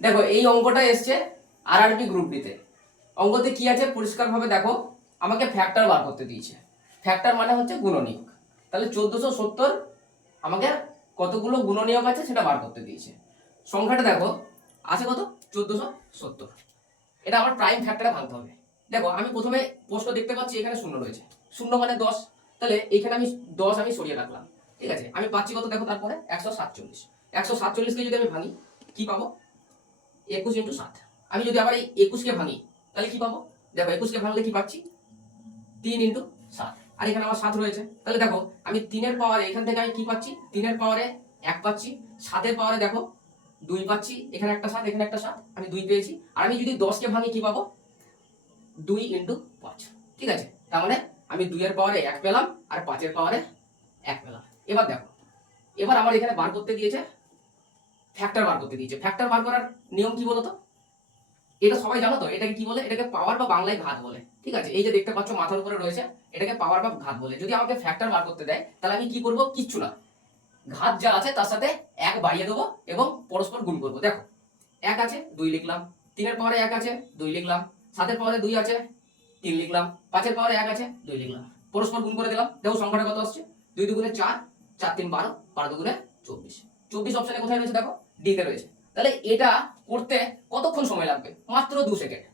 দেখো এই অঙ্কটা এসছে আরআরবি গ্রুপ ডিতে। অঙ্কতে কি আছে পরিষ্কারভাবে দেখো, আমাকে ফ্যাক্টর বার করতে দিয়েছে। ফ্যাক্টর মানে হচ্ছে গুণনীয়ক। তাহলে 1470 আমাকে কতগুলো গুণনীয়ক আছে সেটা বার করতে দিয়েছে। সংখ্যাটা দেখো আছে কত, 1470। এটা আমার প্রাইম ফ্যাক্টরে ভাঙতে হবে। দেখো আমি প্রথমে প্রশ্ন দেখতে পাচ্ছি এখানে শূন্য রয়েছে, শূন্য মানে 10, তাহলে এখানে আমি 10 আমি সরিয়ে রাখলাম। ঠিক আছে, আমি পাচ্ছি কত দেখো, তারপরে 147। 147কে যদি আমি ভাঙি কি পাবো, 21 ইন্টু 7। আমি যদি আবার এই 21কে ভাঙি তাহলে কি পাবো, দেখো 21কে ভাঙলে কি পাচ্ছি, 3 ইন্টু 7। আর এখানে আমার 7 রয়েছে, তাহলে দেখো আমি 3-এর পাওয়ারে এখান থেকে আমি কি পাচ্ছি, 3-এর পাওয়ারে 1 পাচ্ছি, 7-এর পাওয়ারে দেখো 2 পাচ্ছি, এখানে একটা 7 এখানে একটা 7, আমি 2 পেয়েছি। আর আমি যদি 10কে ভাঙি কি পাবো, 2 ইন্টু 5। ঠিক আছে, তার মানে আমি 2-এর পাওয়ারে 1 পেলাম আর 5-এর পাওয়ারে 1 পেলাম। এবার দেখো, এবার আমার এখানে বার করতে দিয়েছে ফ্যাক্টর বার করতে দিয়েছে। ফ্যাক্টর বার করার নিয়ম কি বলতো, এটা সবাই জানো তো, এটাকে কি বলে, এটাকে পাওয়ার বা বাংলায় ঘাত বলে। ঠিক আছে, এই যে দেখতে পাচ্ছ মাথার উপরে রয়েছে, এটাকে পাওয়ার বা ঘাত বলে। যদি আমাকে ফ্যাক্টর বার করতে দেয় তাহলে আমি কি করব, কিচ্ছু না, ঘাত যা আছে তার সাথে 1 বাড়িয়ে দেবো এবং পরস্পর গুণ করব। দেখো 1 আছে 2 লিখলাম, 3-এর পাওয়ারে 1 আছে 2 লিখলাম, 7-এর পাওয়ারে 2 আছে 3 লিখলাম, 5-এর পাওয়ারে 1 আছে 2 লিখলাম, পরস্পর গুণ করে দিলাম। দেখো সংখ্যাটা কত আসছে, 2 দুগুণে 4, 4 3 12, 12 দুগুণে 24। 24 অপশনে কোথায় রয়েছে দেখো, ডি তে রয়েছে। তাহলে এটা করতে কতক্ষণ সময় লাগবে, মাত্র 2 সেকেন্ড।